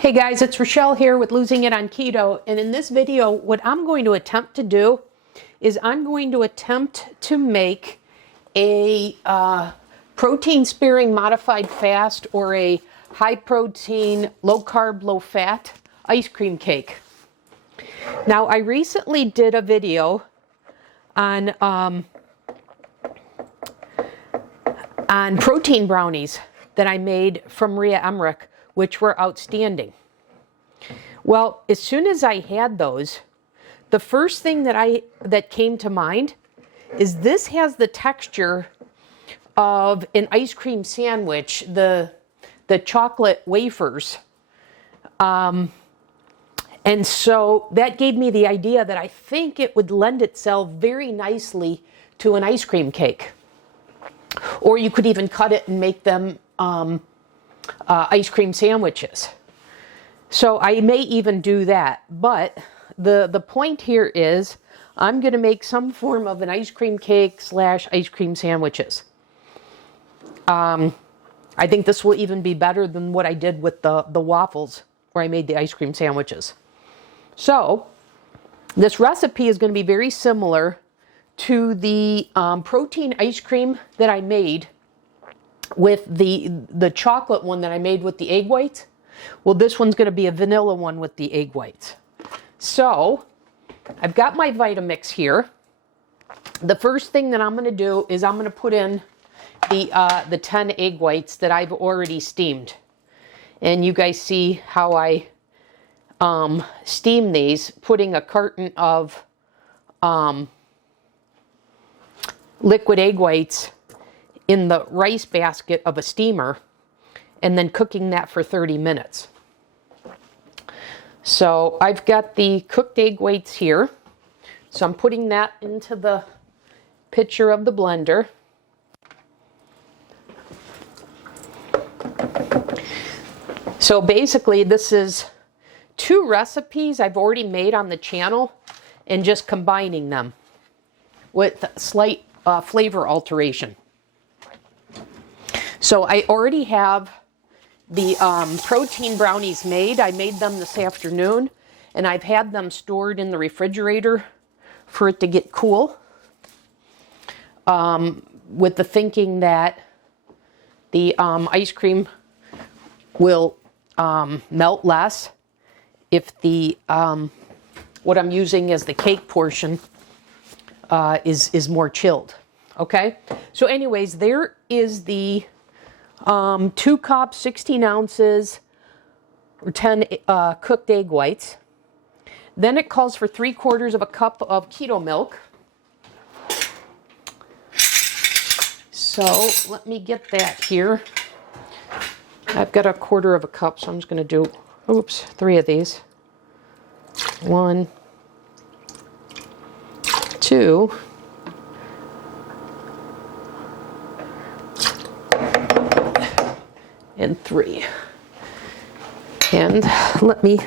Hey guys, it's Rochelle here with Losing It on Keto, and in this video what I'm going to attempt to do is I'm going to attempt to make a protein sparing modified fast or a high protein, low carb, low fat ice cream cake. Now I recently did a video on protein brownies that I made from Maria Emmerich, which were outstanding. Well, as soon as I had those, the first thing that came to mind is this has the texture of an ice cream sandwich, the chocolate wafers. And so that gave me the idea that I think it would lend itself very nicely to an ice cream cake. Or you could even cut it and make them ice cream sandwiches. So I may even do that, but the point here is I'm going to make some form of an ice cream cake / ice cream sandwiches. I think this will even be better than what I did with the waffles where I made the ice cream sandwiches. So this recipe is going to be very similar to the protein ice cream that I made with the chocolate one that I made with the egg whites. Well, this one's going to be a vanilla one with the egg whites. So I've got my Vitamix here. The first thing that I'm going to do is I'm going to put in the 10 egg whites that I've already steamed. And you guys see how I steam these, putting a carton of liquid egg whites in the rice basket of a steamer and then cooking that for 30 minutes. So I've got the cooked egg whites here. So I'm putting that into the pitcher of the blender. So basically this is 2 recipes I've already made on the channel and just combining them with slight flavor alteration. So I already have the protein brownies made. I made them this afternoon, and I've had them stored in the refrigerator for it to get cool, with the thinking that the ice cream will melt less if the what I'm using as the cake portion is more chilled. Okay, so anyways, there is the 2 cups, 16 ounces, or 10 cooked egg whites. Then it calls for 3/4 of a cup of keto milk. So let me get that here. I've got 1/4 of a cup, so I'm just going to do, 3 of these. 1, 2, and 3. And let me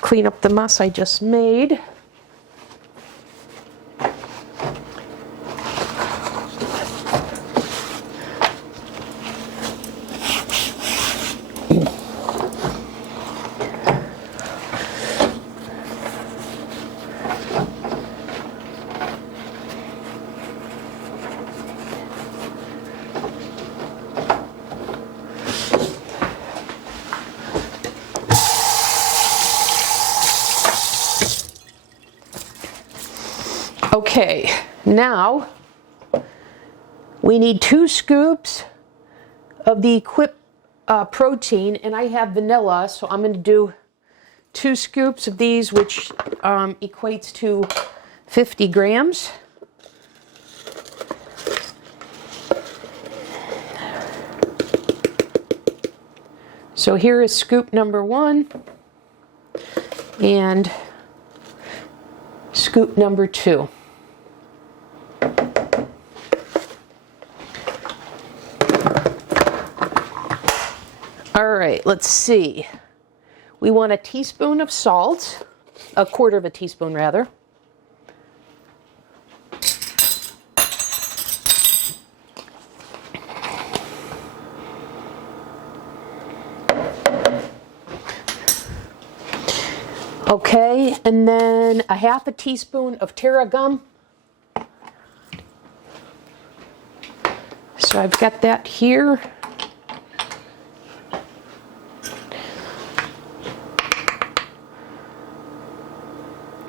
clean up the mess I just made. Okay, now we need 2 scoops of the Quip protein, and I have vanilla, so I'm going to do 2 scoops of these, which equates to 50 grams. So here is scoop number 1 and scoop number 2. All right, let's see. We want a teaspoon of salt, 1/4 teaspoon rather. Okay, and then a half a teaspoon of tarragon. So I've got that here.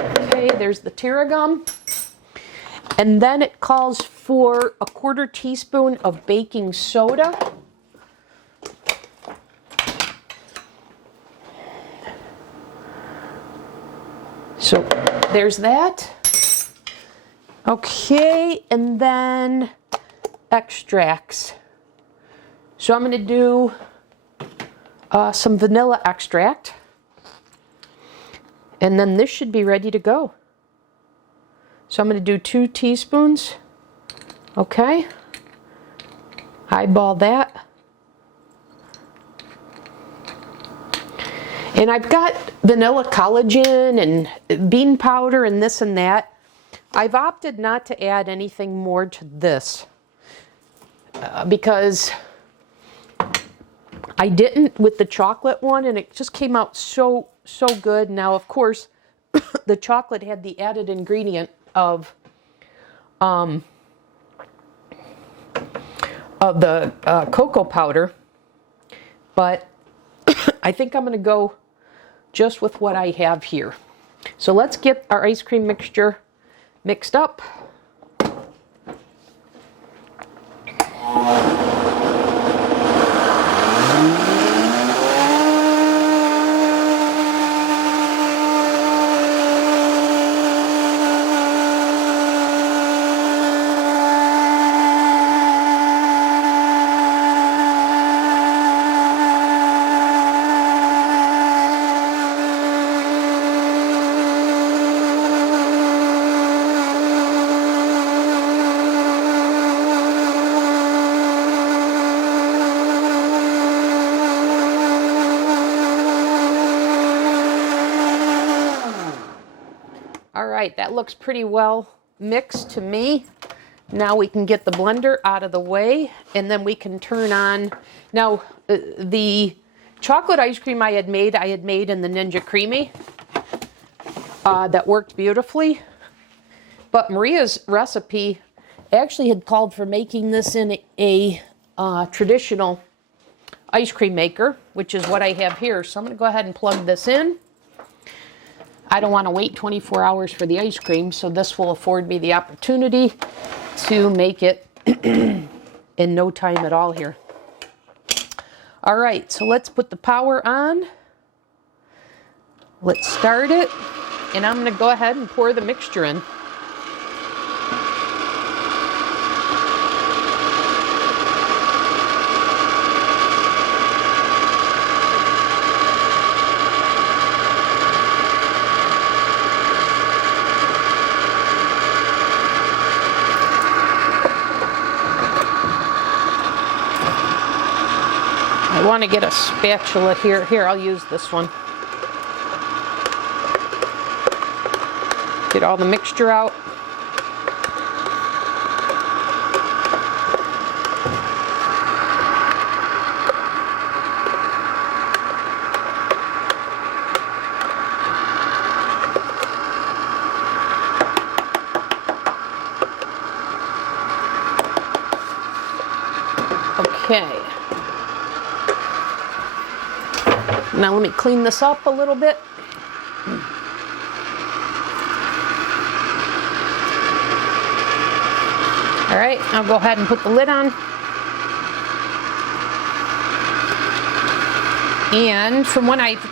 Okay, there's the tarragon. And then it calls for a 1/4 teaspoon of baking soda. So there's that. Okay, and then extracts. So I'm going to do some vanilla extract. And then this should be ready to go. So I'm going to do 2 teaspoons. Okay. Eyeball that. And I've got vanilla collagen and bean powder and this and that. I've opted not to add anything more to this because I didn't with the chocolate one and it just came out so good. Now, of course, the chocolate had the added ingredient of the cocoa powder, but I think I'm going to go just with what I have here. So let's get our ice cream mixture mixed up. That looks pretty well mixed to me. Now we can get the blender out of the way and then we can turn on. Now the chocolate ice cream I had made in the Ninja Creami. That worked beautifully. But Maria's recipe actually had called for making this in a traditional ice cream maker, which is what I have here. So I'm going to go ahead and plug this in. I don't want to wait 24 hours for the ice cream, so this will afford me the opportunity to make it in no time at all here. All right, so let's put the power on. Let's start it, and I'm going to go ahead and pour the mixture in. I want to get a spatula here. Here, I'll use this one. Get all the mixture out. Okay. Now let me clean this up a little bit. All right, I'll go ahead and put the lid on. And from when I've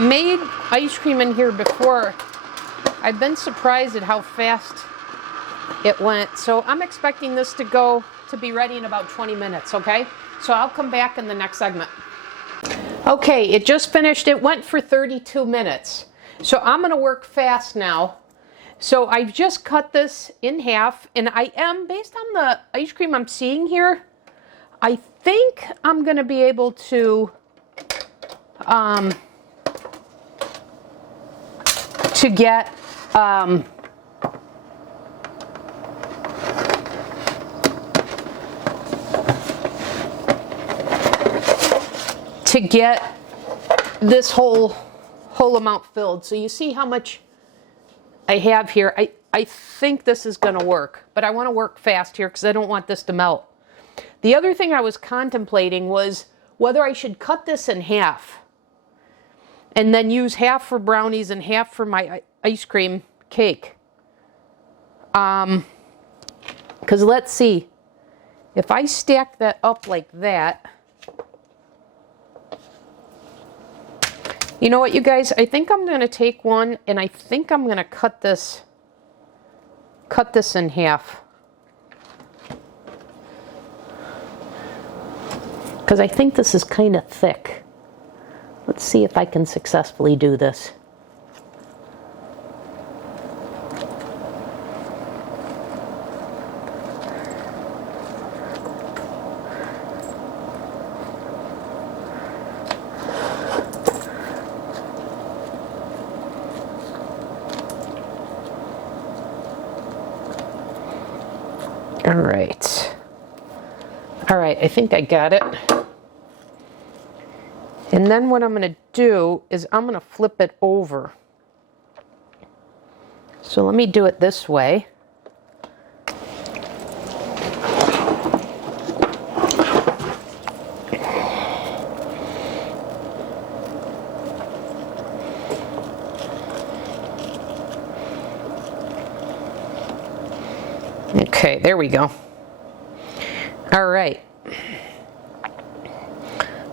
made ice cream in here before, I've been surprised at how fast it went. So I'm expecting this to be ready in about 20 minutes, okay? So I'll come back in the next segment. Okay, it just finished. It went for 32 minutes. So I'm going to work fast now. So I've just cut this in half, and I am, based on the ice cream I'm seeing here, I think I'm going to be able to get this whole whole amount filled. So you see how much I have here. I think this is going to work, but I want to work fast here because I don't want this to melt. The other thing I was contemplating was whether I should cut this in half and then use half for brownies and half for my ice cream cake. Because let's see, if I stack that up like that, you know what, you guys, I think I'm going to take one and I think I'm going to cut this in half. Because I think this is kind of thick. Let's see if I can successfully do this. All right, I think I got it. And then what I'm going to do is I'm going to flip it over. So let me do it this way. Okay, there we go. All right.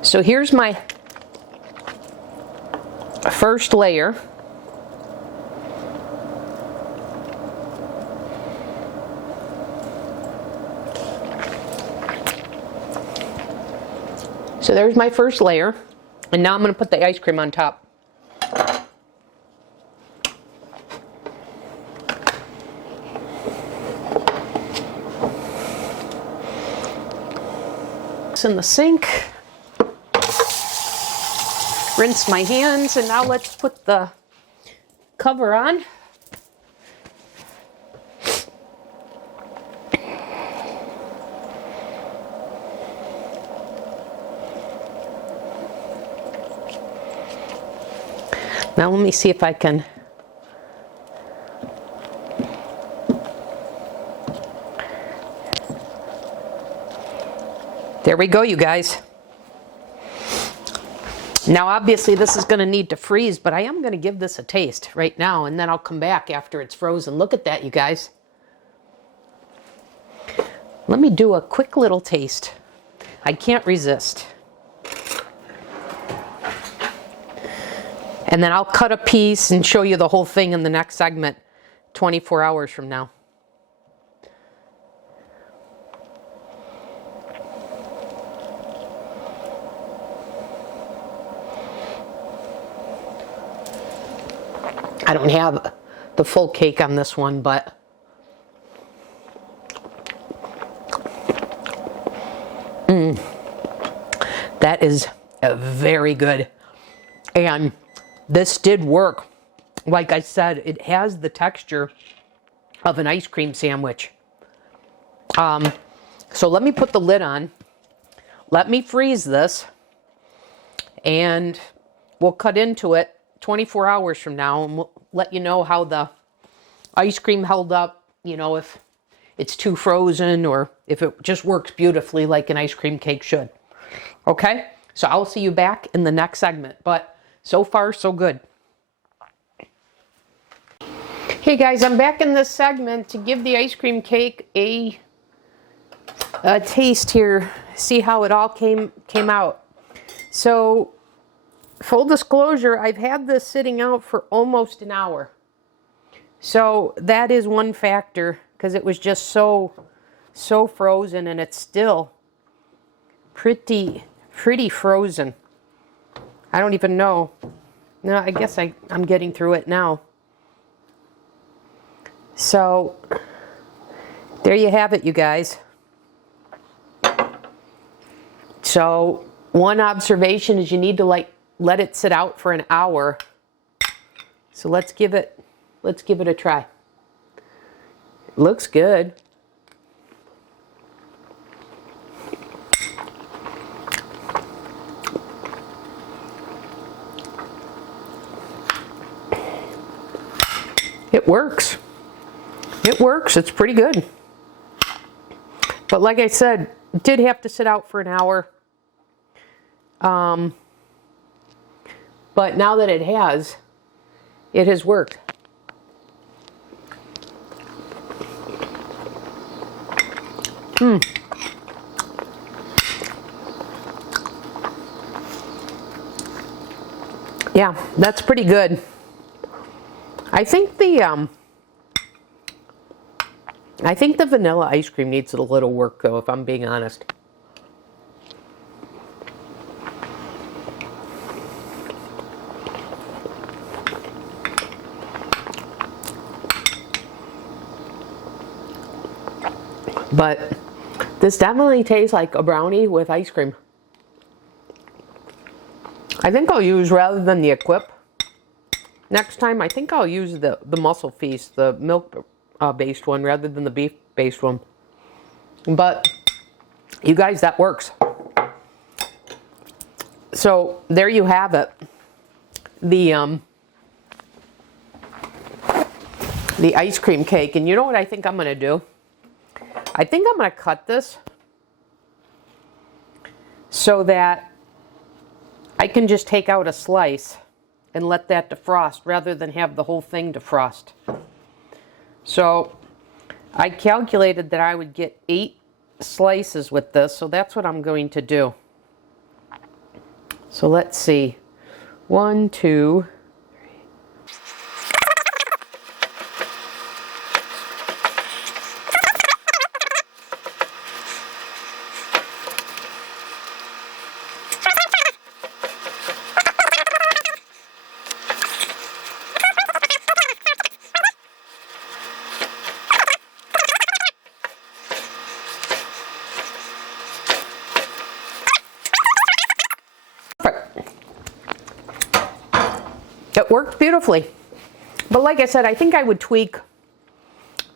So here's my first layer. So there's my first layer. And now I'm going to put the ice cream on top. In the sink, rinse my hands, and now let's put the cover on. Now let me see if I can There we go, you guys. Now obviously this is going to need to freeze, but I am going to give this a taste right now, and then I'll come back after it's frozen. Look at that, you guys. Let me do a quick little taste. I can't resist. And then I'll cut a piece and show you the whole thing in the next segment 24 hours from now. I don't have the full cake on this one, but that is very good. And this did work. Like I said, it has the texture of an ice cream sandwich. So let me put the lid on. Let me freeze this. And we'll cut into it 24 hours from now, and we'll let you know how the ice cream held up, you know, if it's too frozen or if it just works beautifully like an ice cream cake should. Okay? So I'll see you back in the next segment, but so far so good. Hey guys, I'm back in this segment to give the ice cream cake a taste here, see how it all came out. So full disclosure, I've had this sitting out for almost an hour. So that is one factor, because it was just so frozen, and it's still pretty frozen. I don't even know. No, I guess I'm getting through it now. So there you have it, you guys. So one observation is you need to let it sit out for an hour. So let's give it a try. It looks good. It works. It works. It's pretty good. But like I said, it did have to sit out for an hour. But now that it has worked. Yeah, that's pretty good. I think the vanilla ice cream needs a little work though, if I'm being honest. But this definitely tastes like a brownie with ice cream. I think I'll use, rather than the Equip, next time I think I'll use the Muscle Feast, the milk based one, rather than the beef based one. But you guys, that works. So there you have it. The ice cream cake. And you know what I think I'm going to do? I think I'm going to cut this so that I can just take out a slice and let that defrost rather than have the whole thing defrost. So I calculated that I would get 8 slices with this, so that's what I'm going to do. So let's see. 1, 2, it worked beautifully. But like I said, I think I would tweak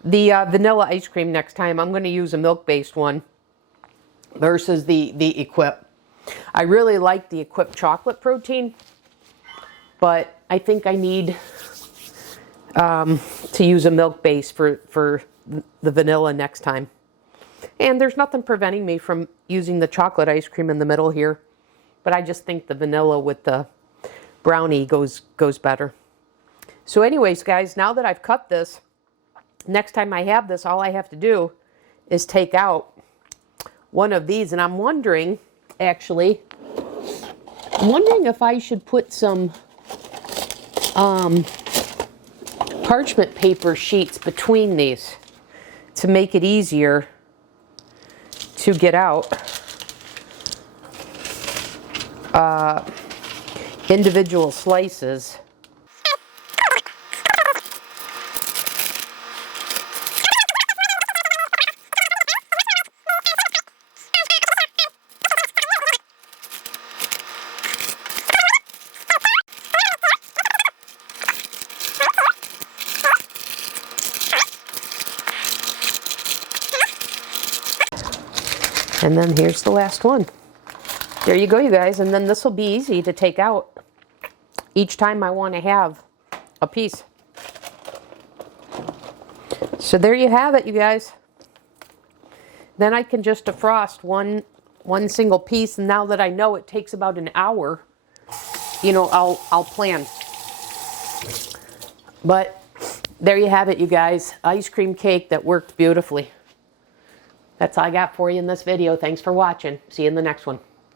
the vanilla ice cream next time. I'm going to use a milk-based one versus the Equip. I really like the Equip chocolate protein, but I think I need to use a milk base for the vanilla next time. And there's nothing preventing me from using the chocolate ice cream in the middle here, but I just think the vanilla with the brownie goes better. So anyways, guys, now that I've cut this, next time I have this, all I have to do is take out one of these. And I'm wondering, actually, if I should put some parchment paper sheets between these to make it easier to get out individual slices. And then here's the last one. There you go, you guys. And then this will be easy to take out each time I want to have a piece. So there you have it, you guys. Then I can just defrost one single piece. And now that I know it takes about an hour, you know, I'll plan. But there you have it, you guys. Ice cream cake that worked beautifully. That's all I got for you in this video. Thanks for watching. See you in the next one.